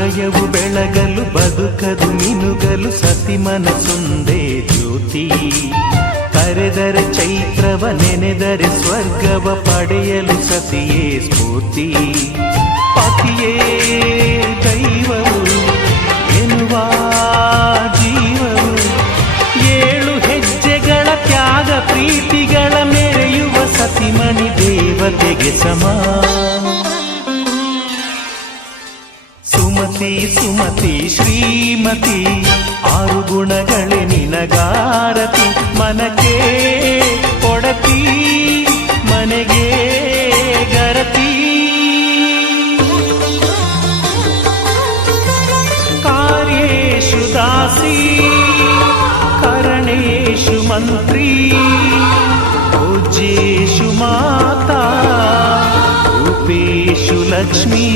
ಹೃದಯವು ಬೆಳಗಲು ಬದುಕದು ಮಿನುಗಲು ಸತಿ ಮನಸೊಂದೇ ಜ್ಯೋತಿ. ಕರೆದರೆ ಚೈತ್ರವ ನೆನೆದರೆ ಸ್ವರ್ಗವ ಪಡೆಯಲು ಸತಿಯೇ ಸ್ಫೂರ್ತಿ. ಪತಿಯೇ ದೈವವು ಎನ್ನುವ ಜೀವವು, 7 ಹೆಜ್ಜೆಗಳ ತ್ಯಾಗ ಪ್ರೀತಿಗಳ ಮೆರೆಯುವ ಸತಿಮಣಿ ದೇವತೆಗೆ ಸಮ. ಸುಮತಿ ಸುಮತಿ ಶ್ರೀಮತಿ 6 ಗುಣಗಳೇ ನಿನಗಾರತಿ. ಮನಕ್ಕೆ ಕೊಡತಿ ಮನೆಗೆ ಗರತಿ. ಕಾರ್ಯೇಷು ದಾಸಿ ಕರಣೇಷು ಮಂತ್ರಿ. ಪೂಜ್ಯೇಷು ಮಾತಾ ರೂಪೇಷು ಲಕ್ಷ್ಮೀ.